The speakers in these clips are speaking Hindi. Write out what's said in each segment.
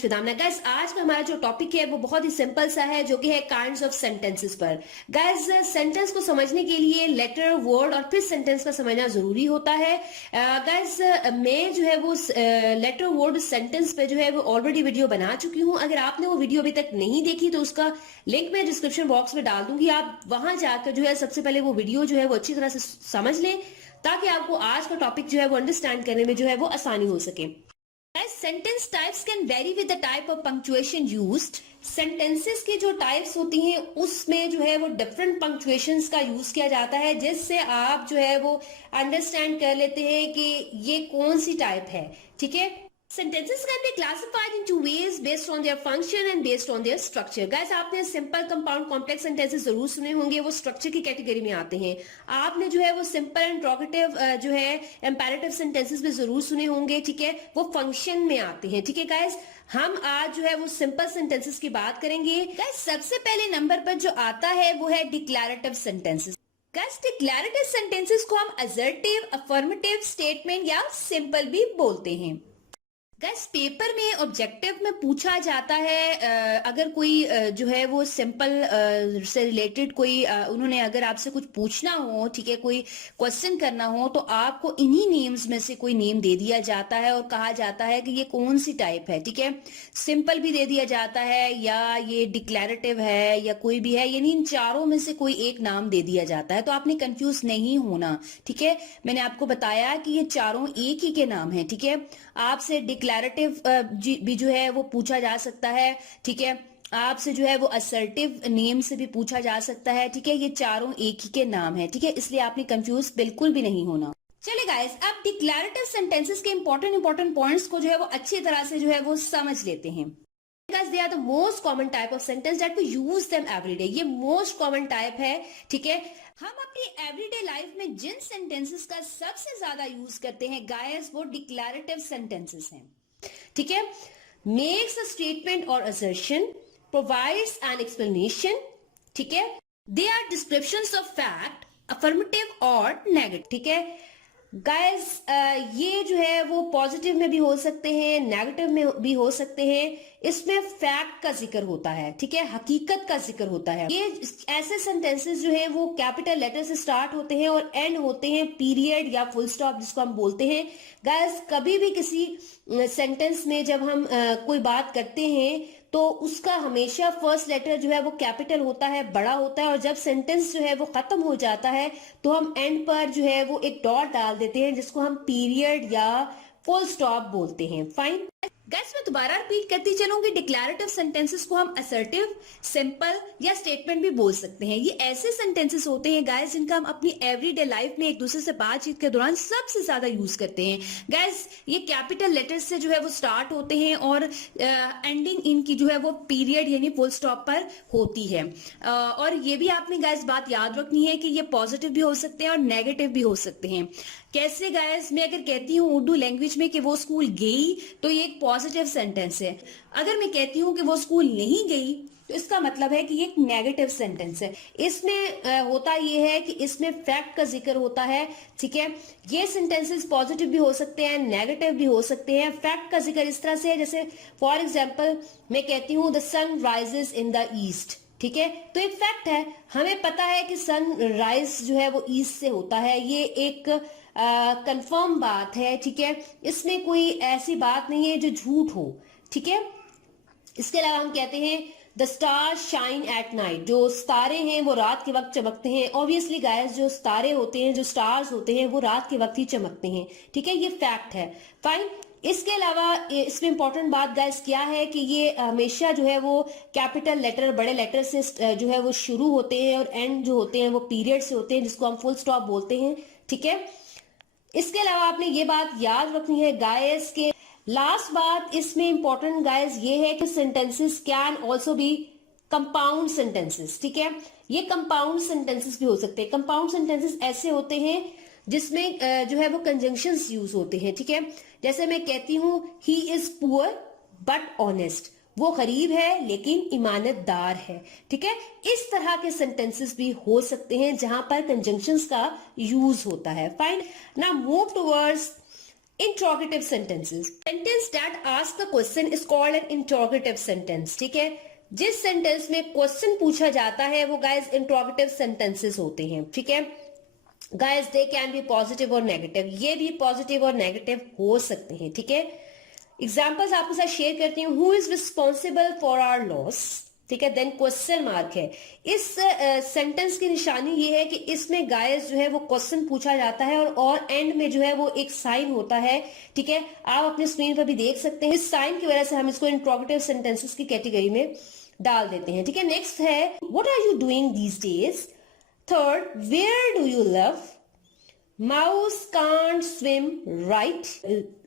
Lunch with Amna. गाइस आज का हमारा जो टॉपिक है वो बहुत ही सिंपल सा है, जो कि है काइंड्स ऑफ सेंटेंसेस पर। गाइस सेंटेंस को समझने के लिए लेटर, वर्ड और फिर सेंटेंस का समझना जरूरी होता है। गाइस मैं जो है वो लेटर, वर्ड, सेंटेंस पे जो है वो ऑलरेडी वीडियो बना चुकी हूँ। अगर आपने वो वीडियो अभी तक नहीं देखी तो उसका लिंक मैं डिस्क्रिप्शन बॉक्स में डाल दूंगी। आप वहां जाकर जो है सबसे पहले वो वीडियो जो है वो अच्छी तरह से समझ लें, ताकि आपको आज का टॉपिक जो है वो अंडरस्टैंड करने में जो है वो आसानी हो सके। Sentence types can very with the type of punctuation used. Sentences की जो टाइप्स होती हैं उसमें जो है वो डिफरेंट पंक्चुएशंस का यूज किया जाता है, जिससे आप जो है वो अंडरस्टैंड कर लेते हैं कि ये कौन सी टाइप है। ठीक है, sentences can be classified in two ways based on their function and based on their structure. Guys, आपने सिंपल, कंपाउंड, कॉम्प्लेक्स सेंटेंसेस जरूर सुने होंगे, वो स्ट्रक्चर की कैटेगरी में आते हैं। आपने जो है वो सिंपल, इंट्रोगेटिव, जो है इंपेरेटिव सेंटेंसेस भी जरूर सुने होंगे। ठीक है, वो फंक्शन में आते हैं। ठीक है गाइस, हम आज जो है वो सिंपल सेंटेंसेस की बात करेंगे। गाइस सबसे पहले नंबर पर जो आता है वो है declarative sentences. Guys declarative sentences को हम असर्टिव, अफर्मेटिव स्टेटमेंट या सिंपल भी बोलते हैं। गाइस पेपर में ऑब्जेक्टिव में पूछा जाता है, अगर कोई जो है वो सिंपल से रिलेटेड कोई उन्होंने अगर आपसे कुछ पूछना हो, ठीक है, कोई क्वेश्चन करना हो, तो आपको इन्हीं नेम्स में से कोई नेम दे दिया जाता है और कहा जाता है कि ये कौन सी टाइप है। ठीक है, सिंपल भी दे दिया जाता है या ये डिक्लेरेटिव है या कोई भी है, यानी इन चारों में से कोई एक नाम दे दिया जाता है। तो आपने कंफ्यूज नहीं होना। ठीक है, मैंने आपको बताया कि ये चारों एक ही के नाम है। ठीक है, आपसे डिक्लेरेटिव भी जो है वो पूछा जा सकता है। ठीक है, आपसे जो है वो असर्टिव नेम से भी पूछा जा सकता है। ठीक है, ये चारों एक ही के नाम है। ठीक है, इसलिए आपने कंफ्यूज बिल्कुल भी नहीं होना। चलिए गाइस, अब डिक्लेरेटिव सेंटेंसेस के इंपॉर्टेंट पॉइंट्स को जो है वो अच्छी तरह से जो है वो समझ लेते हैं। Guys, they are the most common type of sentence that we use them every day. ये most common type है। ठीक है, हम अपनी एवरीडे लाइफ में जिन सेंटेंसेस का सबसे ज्यादा यूज करते हैं गाइस, वो डिक्लेरेटिव सेंटेंसेस हैं। ठीक है, मेक्स अ स्टेटमेंट और असर्शन, प्रोवाइड्स एन एक्सप्लेनेशन। ठीक है, they are descriptions of fact, affirmative और नेगेटिव। ठीक है गाइस, ये जो है वो पॉजिटिव में भी हो सकते हैं, नेगेटिव में भी हो सकते हैं। इसमें फैक्ट का जिक्र होता है। ठीक है, हकीकत का जिक्र होता है। ये ऐसे सेंटेंसेस जो है वो कैपिटल लेटर से स्टार्ट होते हैं और एंड होते हैं पीरियड या फुल स्टॉप, जिसको हम बोलते हैं। गाइस कभी भी किसी सेंटेंस में जब हम कोई बात करते हैं तो उसका हमेशा फर्स्ट लेटर जो है वो कैपिटल होता है, बड़ा होता है, और जब सेंटेंस जो है वो खत्म हो जाता है तो हम एंड पर जो है वो एक डॉट डाल देते हैं, जिसको हम पीरियड या फुल स्टॉप बोलते हैं। फाइन गाइस, मैं दोबारा रिपीट करती चलूंगी। डिक्लेरेटिव सेंटेंसेस को हम असर्टिव, सिंपल या स्टेटमेंट भी बोल सकते हैं। ये ऐसे सेंटेंसेस होते हैं गाइस जिनका हम अपनी एवरीडे लाइफ में एक दूसरे से बातचीत के दौरान सबसे ज्यादा यूज करते हैं। गाइस ये कैपिटल लेटर्स से जो है वो स्टार्ट होते हैं और एंडिंग इनकी जो है वो पीरियड यानी फुल स्टॉप पर होती है। और ये भी आपने गाइस बात याद रखनी है कि ये पॉजिटिव भी हो सकते हैं और नेगेटिव भी हो सकते हैं। कैसे गाइस, मैं अगर कहती हूँ उर्दू लैंग्वेज में कि वो स्कूल गई तो ये एक पॉजिटिव सेंटेंस है। अगर मैं कहती हूँ कि वो स्कूल नहीं गई तो इसका मतलब है कि ये एक नेगेटिव सेंटेंस है। इसमें होता ये है कि इसमें फैक्ट का जिक्र होता है। ठीक है, ये सेंटेंसेस पॉजिटिव भी हो सकते हैं, नेगेटिव भी हो सकते हैं। फैक्ट का जिक्र इस तरह से है, जैसे फॉर एग्जाम्पल मैं कहती हूँ the sun rises in the east. ठीक है, तो एक फैक्ट है, हमें पता है कि सन राइज जो है वो ईस्ट से होता है। ये एक कंफर्म बात है। ठीक है, इसमें कोई ऐसी बात नहीं है जो झूठ हो। ठीक है, इसके अलावा हम कहते हैं the stars shine at night. जो सितारे हैं वो रात के वक्त चमकते हैं। ऑब्वियसली गाइस, जो सितारे होते हैं, जो स्टार्स होते हैं, वो रात के वक्त ही चमकते हैं। ठीक है, ये फैक्ट है। फाइन, इसके अलावा इसमें इंपॉर्टेंट बात गाइस क्या है कि ये हमेशा जो है वो कैपिटल लेटर, बड़े लेटर से जो है वो शुरू होते हैं और एंड जो होते हैं वो पीरियड से होते हैं, जिसको हम फुल स्टॉप बोलते हैं। ठीक है, इसके अलावा आपने ये बात याद रखनी है गाइस के लास्ट बात इसमें इंपॉर्टेंट गाइस ये है कि sentences can also be compound sentences. ठीक है, ये कंपाउंड सेंटेंसेस भी हो सकते हैं। कंपाउंड सेंटेंसेस ऐसे होते हैं जिसमें जो है वो कंजंक्शंस यूज होते हैं। ठीक है, जैसे मैं कहती हूँ he is poor but honest, वो गरीब है लेकिन ईमानतदार है। ठीक है, इस तरह के सेंटेंसेस भी हो सकते हैं जहां पर कंजंक्शंस का यूज होता है। Fine, now move towards interrogative sentences, sentence that ask the question is called an interrogative sentence, ठीक है। जिस सेंटेंस में क्वेश्चन पूछा जाता है वो गाइस इंट्रोगेटिव सेंटेंसेस होते हैं, ठीक है। Guys they can be positive और नेगेटिव, ये भी पॉजिटिव और नेगेटिव हो सकते हैं, ठीक है। एग्जाम्पल्स आपके साथ शेयर करती हूँ। Who is responsible for our loss, ठीक है, देन क्वेश्चन मार्क है। इस सेंटेंस की निशानी ये है कि इसमें गाइस जो है वो क्वेश्चन पूछा जाता है और एंड में जो है वो एक साइन होता है, ठीक है। आप अपने स्क्रीन पर भी देख सकते हैं। इस साइन की वजह से हम इसको इंट्रोगेटिव सेंटेंसेस की कैटेगरी में डाल देते हैं, ठीक है। नेक्स्ट है what are you doing these days. Third, where do you live. Mouse can't swim right.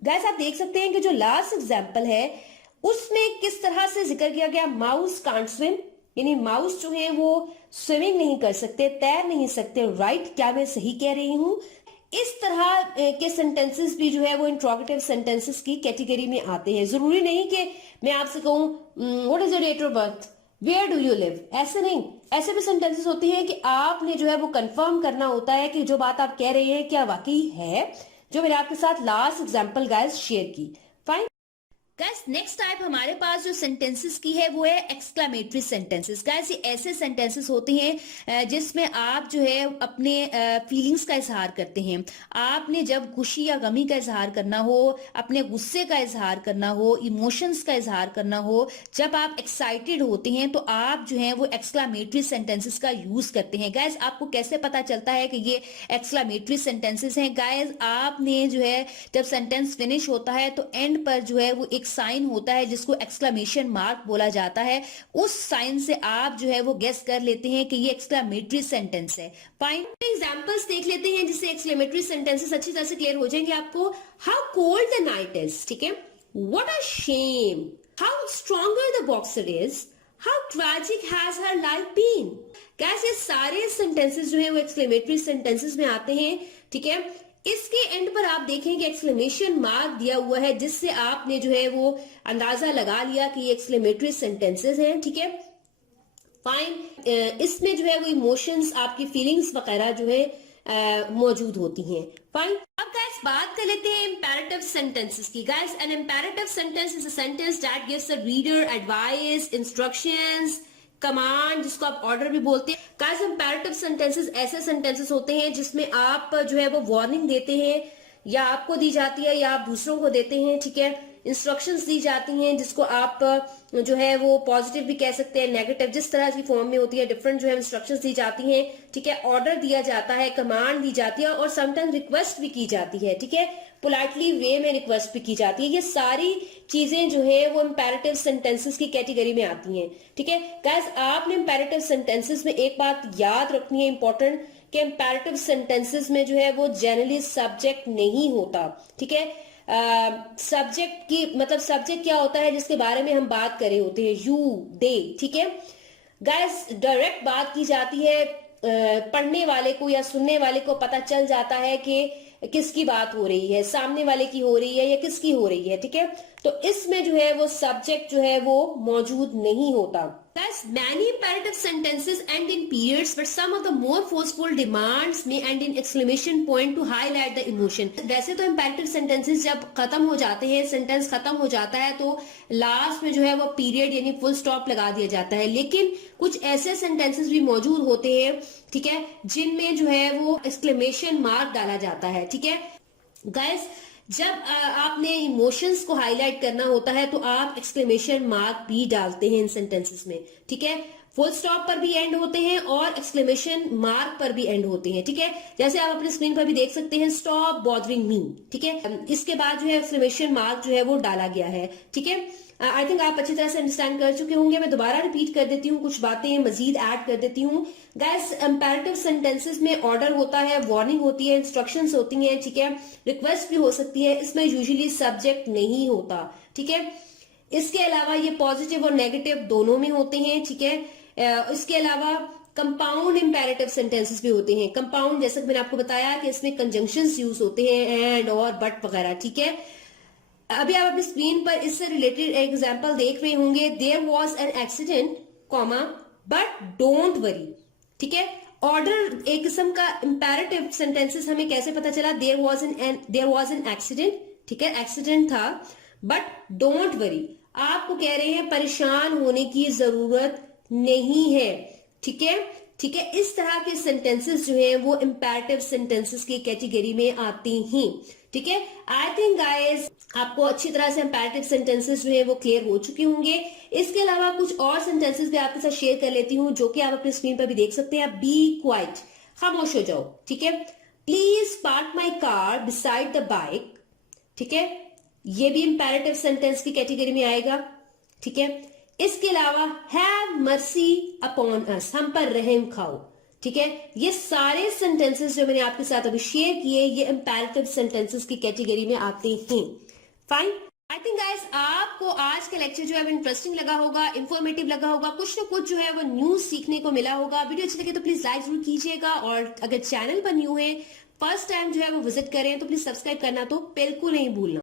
Guys आप देख सकते हैं कि जो लास्ट एग्जाम्पल है उसमें किस तरह से जिक्र किया गया, माउस कांट स्विम, यानी माउस जो है वो स्विमिंग नहीं कर सकते, तैर नहीं सकते, राइट। क्या मैं सही कह रही हूं? इस तरह के सेंटेंसेस भी जो है वो इंट्रोगेटिव सेंटेंसेस की कैटेगरी में आते हैं। जरूरी नहीं कि मैं आपसे कहूं what is your date of birth, where do you live, ऐसे नहीं। ऐसे भी सेंटेंसेस होती है कि आपने जो है वो कंफर्म करना होता है कि जो बात आप कह रहे हैं क्या वाकई है, जो मैंने आपके साथ लास्ट एग्जांपल गाइस शेयर की। फाइन गाइस, नेक्स्ट टाइप हमारे पास जो सेंटेंसेस की है वो है एक्सक्लेमेटरी सेंटेंसेस। गाइस ये ऐसे सेंटेंसेस होते हैं जिसमें आप जो है अपने फीलिंग्स का इजहार करते हैं। आपने जब खुशी या गमी का इजहार करना हो, अपने गुस्से का इजहार करना हो, इमोशंस का इजहार करना हो, जब आप एक्साइटेड होते हैं तो आप जो है वो एक्सक्लेमेटरी सेंटेंसेस का यूज करते हैं। गाइस आपको कैसे पता चलता है कि ये एक्सक्लेमेटरी सेंटेंसेस हैं? गाइस आपने जो है जब सेंटेंस फिनिश होता है तो एंड पर जो है वो एक साइन होता है जिसको एक्सक्लेमेशन मार्क बोला जाता है। उस साइन से आप जो है वो गेस कर लेते हैं कि ये एक्सक्लेमेटरी सेंटेंस है। फाइन, एग्जांपल्स देख लेते हैं जिससे एक्सक्लेमेटरी सेंटेंसेस अच्छी तरह से क्लियर हो जाएंगे आपको। How cold the night is, ठीक है। What a shame, how stronger the boxer is, how tragic has her life been. Guys ये सारे सेंटेंसेस जो है वो एक्सक्लेमेटरी सेंटेंसेस में आते हैं, ठीक है। इसके एंड पर आप देखेंगे एक्सक्लेमेशन मार्क दिया हुआ है जिससे आपने जो है वो अंदाजा लगा लिया कि ये एक्सक्लेमेटरी सेंटेंसेस हैं, ठीक है। फाइन, इसमें जो है वो इमोशंस, आपकी फीलिंग्स वगैरह जो है मौजूद होती हैं। फाइन, अब गाइस बात कर लेते हैं इंपेरेटिव सेंटेंसेस की। Guys an imperative sentence is a sentence that gives the reader advice, instructions, command, जिसको आप ऑर्डर भी बोलते हैं। गाइस इंपेरेटिव सेंटेंसेस ऐसे सेंटेंसेस होते हैं जिसमें आप जो है वो वार्निंग देते हैं, या आपको दी जाती है या आप दूसरों को देते हैं, ठीक है। इंस्ट्रक्शंस दी जाती हैं जिसको आप जो है वो पॉजिटिव भी कह सकते हैं, नेगेटिव, जिस तरह की फॉर्म में होती है डिफरेंट जो है इंस्ट्रक्शंस दी जाती हैं, ठीक है। ऑर्डर दिया जाता है, कमांड दी जाती है और समटाइम्स रिक्वेस्ट भी की जाती है, ठीक है। पोलाइटली वे में रिक्वेस्ट भी की जाती है। ये सारी चीजें जो है वो इंपेरेटिव सेंटेंसेस की कैटेगरी में आती हैं, ठीक है। गाइस आपने इंपेरेटिव सेंटेंसेस में एक बात याद रखनी है इंपॉर्टेंट, कि इंपेरेटिव सेंटेंसेस में जो है वो जनरली सब्जेक्ट नहीं होता, ठीक है। सब्जेक्ट की मतलब सब्जेक्ट क्या होता है जिसके बारे में हम बात कर रहे होते हैं, यू, दे, ठीक है। गाइस डायरेक्ट बात की जाती है, पढ़ने वाले को या सुनने वाले को पता चल जाता है कि किसकी बात हो रही है, सामने वाले की हो रही है या किसकी हो रही है, ठीक है। तो इसमें जो है वो सब्जेक्ट जो है वो मौजूद नहीं होता। Thus, many imperative sentences end in periods, but some of the more forceful demands may end in exclamation point to highlight the emotion. वैसे तो imperative sentences जब खत्म हो जाते हैं, सेंटेंस खत्म हो जाता है तो लास्ट में जो है वो पीरियड यानी फुल स्टॉप लगा दिया जाता है। लेकिन कुछ ऐसे सेंटेंसेस भी मौजूद होते हैं, ठीक है, जिनमें जो है वो एक्सक्लेमेशन मार्क डाला जाता है, ठीक है। गाइस जब आपने इमोशंस को हाईलाइट करना होता है तो आप एक्सक्लेमेशन मार्क भी डालते हैं इन सेंटेंसेस में, ठीक है। फुल स्टॉप पर भी एंड होते हैं और एक्सक्लेमेशन मार्क पर भी एंड होते हैं, ठीक है। जैसे आप अपने स्क्रीन पर भी देख सकते हैं, स्टॉप बॉदरिंग मी, ठीक है। इसके बाद जो है एक्सक्लेमेशन मार्क जो है वो डाला गया है, ठीक है। आई थिंक आप अच्छी तरह से अंडरस्टैंड कर चुके होंगे। मैं दोबारा रिपीट कर देती हूँ, कुछ बातें मजीद ऐड कर देती हूँ। गाइस इंपेरेटिव सेंटेंसेस में ऑर्डर होता है, वार्निंग होती है, इंस्ट्रक्शंस होती हैं, ठीक है, रिक्वेस्ट भी हो सकती है। इसमें यूजुअली सब्जेक्ट नहीं होता, ठीक है। इसके अलावा ये पॉजिटिव और नेगेटिव दोनों में होते हैं, ठीक है। इसके अलावा कंपाउंड इंपेरेटिव सेंटेंसेस भी होते हैं। कंपाउंड जैसे मैंने आपको बताया कि इसमें कंजंक्शंस यूज होते हैं, एंड और बट वगैरह, ठीक है। अभी आप अपनी स्क्रीन पर इससे रिलेटेड एग्जांपल देख रहे होंगे, there was an accident, comma, but don't worry, ठीक है। ऑर्डर एक किस्म का इंपेरेटिव सेंटेंसेस हमें कैसे पता चला, देयर वाज एन एक्सीडेंट, ठीक है, एक्सीडेंट था, बट डोंट वरी, आपको कह रहे हैं परेशान होने की जरूरत नहीं है। ठीक है, ठीक है, इस तरह के सेंटेंसेस जो है वो इंपैरेटिव सेंटेंसेस की कैटेगरी में आती हैं। ठीक है, आई थिंक गाइस आपको अच्छी तरह से इंपैरेटिव सेंटेंसेस जो है वो क्लियर हो चुके होंगे। इसके अलावा कुछ और सेंटेंसेस भी आपके साथ शेयर कर लेती हूँ, जो कि आप अपनी स्क्रीन पर भी देख सकते हैं। बी क्वाइट, खामोश हो जाओ। ठीक है, please park my car beside the bike. ठीक है, ये भी इंपैरेटिव सेंटेंस की कैटेगरी में आएगा। ठीक है, इसके अलावा हैव मर्सी अपॉन अस, हम पर रहम खाओ। ठीक है, ये सारे सेंटेंसेस जो मैंने आपके साथ अभी शेयर किए, ये इंपैरेटिव सेंटेंसेस की कैटेगरी में आते हैं। फाइन, आई थिंक गाइस आपको आज का लेक्चर जो है वो इंटरेस्टिंग लगा होगा, इंफॉर्मेटिव लगा होगा, कुछ ना कुछ जो है वो न्यूज सीखने को मिला होगा। वीडियो अच्छी लगे तो प्लीज लाइक जरूर कीजिएगा, और अगर चैनल पर न्यू है, फर्स्ट टाइम जो है वो विजिट करें, तो प्लीज सब्सक्राइब करना तो बिल्कुल नहीं भूलना।